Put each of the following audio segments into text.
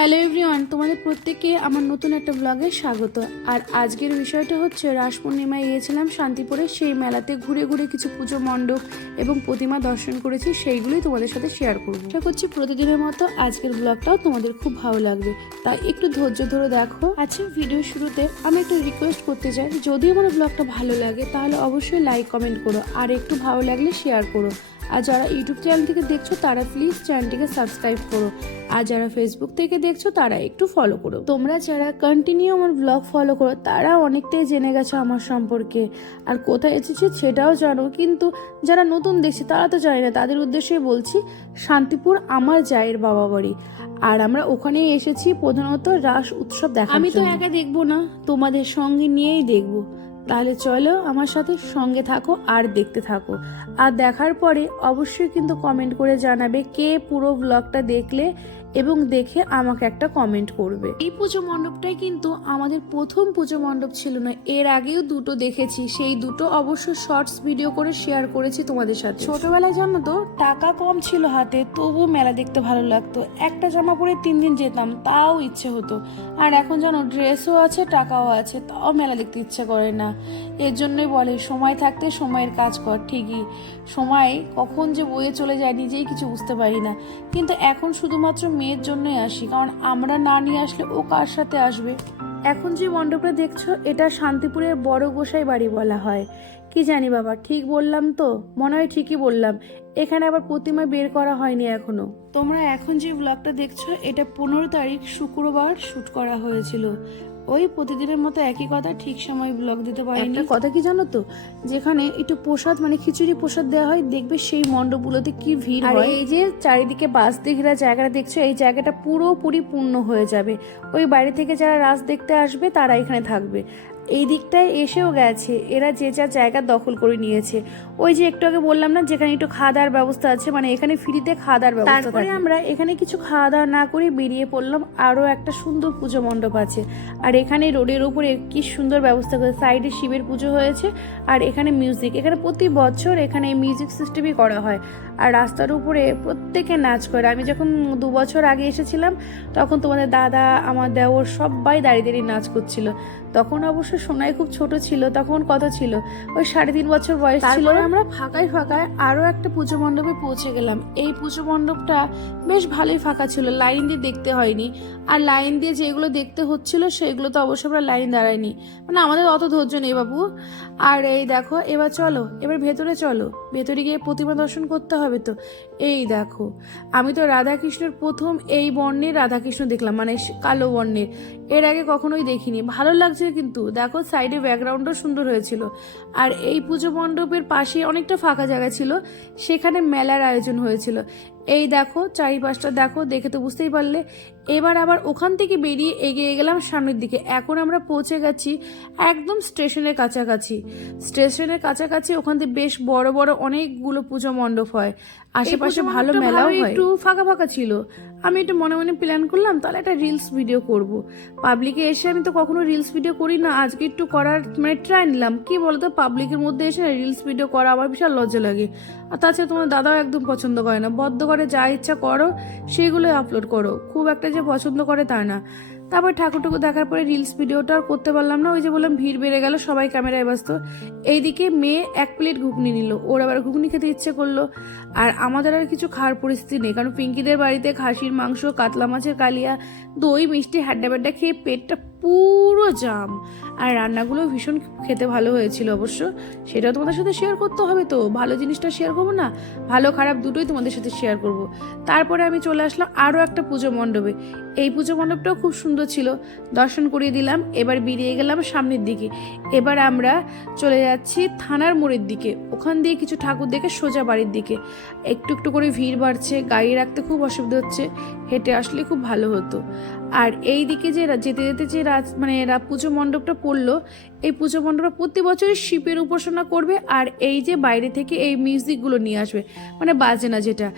Hello everyone, তোমাদের প্রত্যেককে আমার নতুন একটা ব্লগে স্বাগত। আর আজকের বিষয়টা হচ্ছে, রাস পূর্ণিমায় গিয়েছিলাম শান্তিপুরে, সেই মেলাতে ঘুরে ঘুরে কিছু পুজো মণ্ডপ এবং প্রতিমা দর্শন করেছি, সেইগুলোই তোমাদের সাথে শেয়ার করব। আশা করছি প্রতিদিনের মতো আজকের ব্লগটাও তোমাদের খুব ভালো লাগবে। তাই একটু ধৈর্য ধরে দেখো। আচ্ছা ভিডিও শুরুতে আমি একটু রিকোয়েস্ট করতে চাই, যদি আমার ব্লগটা ভালো লাগে, তাহলে অবশ্যই লাইক কমেন্ট করো। আর একটু ভালো লাগলে শেয়ার করো। আর যারা ইউটিউব চ্যানেল থেকে দেখছ তারা প্লিজ চ্যানেলটিকে সাবস্ক্রাইব করো। আর যারা ফেসবুক থেকে দেখছ তারা একটু ফলো করো। তোমরা যারা কন্টিনিউ আমার ব্লগ ফলো করো তারা অনেকটাই জেনে গেছো আমার সম্পর্কে। আর কোথায় এসেছে সেটাও জানো। কিন্তু যারা নতুন দেখছে তারা তো জানে না। তাদের উদ্দেশ্যে বলছি শান্তিপুর আমার জায়ের বাবা বাড়ি। আর আমরা ওখানে এসেছি প্রধানত রাস উৎসব দেখা আমি তো একা দেখব না তোমাদের সঙ্গে নিয়েই দেখব। তাহলে চলো আমার সাথে সঙ্গে থাকো আর দেখতে থাকো। আর দেখার পরে অবশ্যই কিন্তু কমেন্ট করে জানাবে কে পুরো ব্লগটা দেখলে এবং দেখে আমাকে একটা কমেন্ট করবে। এই পুজো মণ্ডপটাই কিন্তু আমাদের প্রথম পুজো মণ্ডপ ছিল না এর আগেও দুটো দেখেছি সেই দুটো অবশ্য শর্টস ভিডিও করে শেয়ার করেছি তোমাদের সাথে। ছোটবেলায় জানো তো টাকা কম ছিল হাতে তবুও মেলা দেখতে ভালো লাগতো। একটা জামা পরে তিন দিন যেতাম তাও ইচ্ছে হতো। আর এখন জানো ড্রেসও আছে টাকাও আছে তাও মেলা দেখতে ইচ্ছে করে না। এর জন্যই বলে সময় থাকতে সময়ের কাজ কর ঠিকই। সময় কখন যে বয়ে চলে যায় নিজেই কিছু বুঝতে পারি না। কিন্তু এখন শুধুমাত্র মেয়ের জন্যই আসি, কারণ আমরা না নিয়ে আসলে ও কার সাথে আসবে? এখন যে মণ্ডপটা দেখছ, এটা শান্তিপুরের বড় গোসাই বাড়ি বলা হয়। কি জানি বাবা ঠিক বললাম তো? মনে হয় ঠিকই বললাম। এখানে আবার প্রতিমা বের করা হয়নি এখনও। তোমরা এখন যে ব্লগটা দেখছ এটা পনেরো তারিখ শুক্রবার শুট করা হয়েছিল। ওই প্রতিদিনের মতো একই কথা ঠিক সময় ব্লগ দিতে পারিনি। একটা কথা কি জানো তো? যেখানে একটু প্রসাদ মানে খিচুড়ি প্রসাদ দেওয়া হয় দেখবে সেই মণ্ডপগুলোতে কি ভিড় হয়। এই যে চারিদিকে বাস দিয়ে ঘেরা জায়গাটা দেখছ এই জায়গাটা পুরোপুরি পূর্ণ হয়ে যাবে। ওই বাইরে থেকে যারা রাস দেখতে আসবে তারা এখানে থাকবে। এই দিকটায় এসেও গেছে। এরা যে যা জায়গা দখল করে নিয়েছে। ওই যে একটু আগে বললাম না, যেখানে একটু খাওয়া দাওয়ার ব্যবস্থা আছে মানে এখানে ফ্রিতে খাওয়া দাওয়ার ব্যবস্থা তারপরে আমরা এখানে কিছু খাওয়া দাওয়া না করে বেরিয়ে পড়লাম, আরও একটা সুন্দর পুজো মণ্ডপ আছে। আর এখানে রোডের উপরে কি সুন্দর ব্যবস্থা করে, সাইডে শিবের পুজো হয়েছে, আর এখানে মিউজিক। এখানে প্রতি বছর এখানে মিউজিক সিস্টেমই করা হয়। আর রাস্তার উপরে প্রত্যেকে নাচ করে। আমি যখন দু বছর আগে এসেছিলাম, তখন তোমাদের দাদা, আমার দেওর সবাই দাঁড়িয়ে দাঁড়িয়ে নাচ করছিল। তখন অবশ্য সোনাই খুব ছোট ছিল, তখন কত ছিল। ওই সাড়ে তিন বছর বয়স ছিল। আমরা ফাঁকায় ফাঁকায় আরও একটা পুজো মণ্ডপে পৌঁছে গেলাম। এই পুজো মণ্ডপটা বেশ ভালোই ফাঁকা ছিল, লাইন দিয়ে দেখতে হয়নি। আর লাইন দিয়ে যেগুলো দেখতে হচ্ছিল, সেগুলো তো অবশ্য আমরা লাইন দাঁড়ায়নি। মানে আমাদের অত ধৈর্য নেই বাবু। আর এই দেখো, এবার চলো, এবার ভেতরে চলো। ভেতরে গিয়ে প্রতিমা দর্শন করতে হবে তো। এই দেখো, আমি তো রাধাকৃষ্ণের প্রথম এই বর্ণের রাধাকৃষ্ণ দেখলাম মানে কালো বর্ণের। এর আগে কখনোই দেখিনি। ভালো লাগছে কিন্তু। দেখো সাইডে ব্যাকগ্রাউন্ডও সুন্দর হয়েছিল। আর এই পুজো মণ্ডপের পাশে অনেকটা ফাঁকা জায়গা ছিল। সেখানে মেলার আয়োজন হয়েছিল। এই দেখো চারিপাশটা দেখো দেখে তো বুঝতেই পারলে। এবার আবার ওখান থেকে বেরিয়ে এগিয়ে গেলাম সামনের দিকে। এখন আমরা পৌঁছে গেছি একদম স্টেশনের কাছাকাছি। স্টেশনের কাছাকাছি ওখান থেকে বেশ বড় বড় অনেকগুলো পুজো মণ্ডপ হয়। আশেপাশে ভালো মেলাও একটু ফাঁকা ফাঁকা ছিল। আমি একটু মনে মনে প্ল্যান করলাম তাহলে একটা রিলস ভিডিও করব। পাবলিকে এসে আমি তো কখনো রিলস ভিডিও করি না। আজকে একটু করার মানে ট্রাই নিলাম। কি বলতো পাবলিকের মধ্যে এসে রিলস ভিডিও করা আমার বিশাল লজ্জা লাগে। আর তাছাড়া তোমার দাদাও একদম পছন্দ করে না। বদ্ধ করে যা ইচ্ছা করো, সেগুলোই আপলোড করো। খুব একটা যে পছন্দ করে তা না। তারপর ঠাকুর টুকু দেখার পরে রিলস ভিডিওটা আর করতে পারলাম না। ওই যে বললাম, ভিড় বেড়ে গেল, সবাই ক্যামেরায় ব্যস্ত। এইদিকে মেয়ে এক প্লেট ঘুগনি নিল। ওর আবার ঘুগনি খেতে ইচ্ছে করল। আর আমাদের আর কিছু খাওয়ার পরিস্থিতি নেই, কারণ পিঙ্কিদের বাড়িতে খাসির মাংস, কাতলা মাছের কালিয়া, দই, মিষ্টি হ্যাড্ডা খেয়ে পেটটা পুরো জাম। আর রান্নাগুলো ভীষণ খেতে ভালো হয়েছিল অবশ্য। সেটাও তোমাদের সাথে শেয়ার করতে হবে তো। ভালো জিনিসটা শেয়ার করব না? ভালো খারাপ দুটোই তোমাদের সাথে শেয়ার করব। তারপরে আমি চলে আসলাম আরও একটা পুজো মণ্ডপে। এই পুজো মণ্ডপটাও খুব সুন্দর ছিল। দর্শন করিয়ে দিলাম, এবার বেরিয়ে গেলাম সামনের দিকে। এবার আমরা চলে যাচ্ছি থানার মোড়ের দিকে। ওখান দিয়ে কিছু ঠাকুর দেখে সোজা বাড়ির দিকে। একটু একটু করে ভিড় বাড়ছে, গাড়ি রাখতে খুব অসুবিধা হচ্ছে, হেঁটে আসলে খুব ভালো হতো। আর এই দিকে যে যেতে যেতে যে রাজ মানে পুজো মণ্ডপটা পড়ল, এই পুজো মণ্ডপটা প্রতি বছরই শিবের উপাসনা করবে আর এই যে বাইরে থেকে এই মিউজিকগুলো নিয়ে আসবে মানে বাজে না যেটা।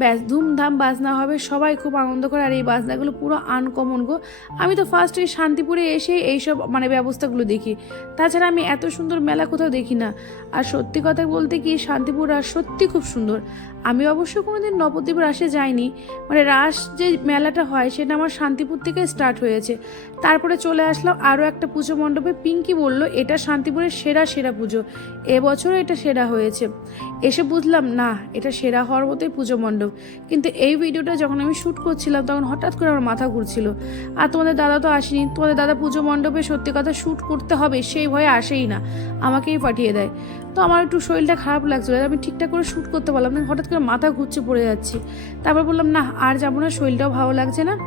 ব্যাস, ধুমধাম বাজনা হবে, সবাই খুব আনন্দ করে আর এই বাজনাগুলো পুরো আনকমন গো। আমি তো ফার্স্ট এই শান্তিপুরে এসে এইসব মানে ব্যবস্থাগুলো দেখি। তাছাড়া আমি এত সুন্দর মেলা কোথাও দেখি না। আর সত্যি কথা বলতে কি, শান্তিপুর রাস সত্যি খুব সুন্দর। আমি অবশ্য কোনোদিন নবদ্বীপ রাসে যাইনি। মানে রাস যে মেলাটা হয়, সেটা আমার শান্তিপুর থেকে স্টার্ট হয়েছে। তারপরে চলে আসলাম আরও একটা পুজো মণ্ডপে। পিঙ্কি বলল, এটা শান্তিপুরের সেরা সেরা পুজো। এবছরও এটা সেরা হয়েছে। এসে বুঝলাম, না, এটা সেরা হওয়ার মতোই পুজো মণ্ডপ। কিন্তু এই ভিডিওটা যখন আমি শ্যুট করছিলাম, তখন হঠাৎ করে আমার মাথা ঘুরছিল। আর তোমাদের দাদা তো আসেনি। তোমাদের দাদা পুজো মণ্ডপে সত্যি কথা শ্যুট করতে হবে, সেই ভয়ে আসেই না। আমাকেই পাঠিয়ে দেয়। তো আমার একটু শরীরটা খারাপ লাগছিল। আমি ঠিকঠাক করে শ্যুট করতে পারলাম না। হঠাৎ করে মাথা ঘুরছে, পড়ে যাচ্ছি। তারপর বললাম, না, আর যাব না, শরীরটাও ভালো লাগছে না।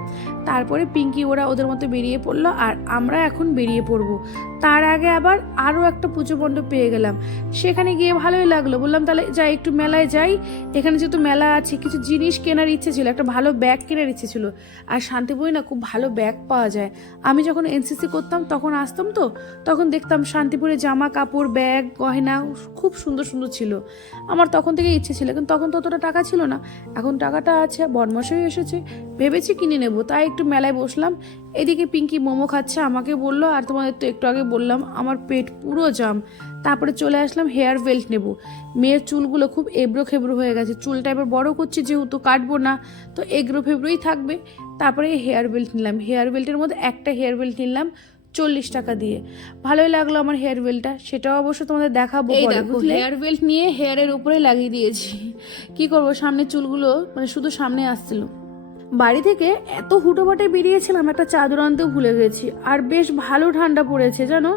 তারপরে পিঙ্কি ওরা ওদের মতো বেরিয়ে পড়ল আর আমরা এখন বেরিয়ে পড়ব। তার আগে আবার আরও একটা পুজো মণ্ডপ পেয়ে গেলাম। সেখানে গিয়ে ভালোই লাগল। বললাম, তাহলে যাই, একটু মেলায় যাই। এখানে যেহেতু মেলা আছে, কিছু জিনিস কেনার ইচ্ছে ছিল, একটা ভালো ব্যাগ কেনার ইচ্ছে ছিল। আর শান্তিপুরে না খুব ভালো ব্যাগ পাওয়া যায়। আমি যখন এনসিসি করতাম, তখন আসতাম তো, তখন দেখতাম শান্তিপুরে জামা কাপড়, ব্যাগ, গয়না খুব সুন্দর সুন্দর ছিল। আমার তখন থেকে ইচ্ছে ছিল, কিন্তু তখন তো অতটা টাকা ছিল না। এখন টাকাটা আছে বনমাসই এসেছে, ভেবেছি কিনে নেব। তাই একটু মেলায় বসলাম। এদিকে পিঙ্কি মোমো খাচ্ছে, আমাকে বলল, আর তোমাদের তো একটু আগে বললাম, আমার পেট পুরো জাম। তারপরে চলে আসলাম, হেয়ার বেল্ট নেব। মেয়ের চুলগুলো খুব এবড়ো খেবড়ো হয়ে গেছে। চুলটা এবার বড় করছি, যেহেতু কাটবো না, তো এগড়ো ফেবড়োই থাকবে। তারপরে হেয়ার বেল্ট নিলাম। হেয়ার বেল্টের মধ্যে একটা হেয়ার বেল্ট নিলাম। চল্লিশ টাকা দিয়ে। ভালোই লাগল আমার হেয়ার বেল্টটা সেটাও অবশ্য তোমাদের দেখাবো এই দেখো, হেয়ার বেল্ট নিয়ে হেয়ারের উপরে লাগিয়ে দিয়েছি। কি করব সামনে চুলগুলো মানে শুধু সামনে আসছিল। বাড়ি থেকে এত হুটোপাটে বেরিয়েছিলাম একটা চাদর আনতেও ভুলে গেছি। আর বেশ ভালো ঠান্ডা পড়েছে জানো?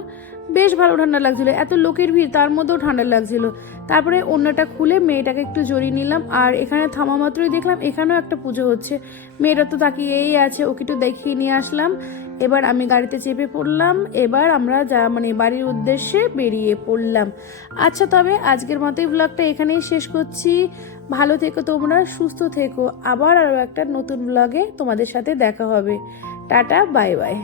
বেশ ভালো ঠান্ডা লাগছিল এত লোকের ভিড় তার মধ্যেও ঠান্ডা লাগছিল। তারপরে অন্যটা খুলে মেয়েটাকে একটু জড়িয়ে নিলাম আর এখানে থামা মাত্রই দেখলাম এখানেও একটা পুজো হচ্ছে। মেয়েটা তো তাকিয়েই আছে ওকে একটু দেখিয়ে নিয়ে আসলাম। এবার আমি গাড়িতে চেপে পড়লাম, এবার আমরা যা মানে বাড়ির উদ্দেশ্যে বেরিয়ে পড়লাম। আচ্ছা তবে আজকের মতো এই ব্লগটা এখানেই শেষ করছি। ভালো থেকো তোমরা, সুস্থ থেকো। আবার আরও একটা নতুন ব্লগে তোমাদের সাথে দেখা হবে। Tata, bye bye.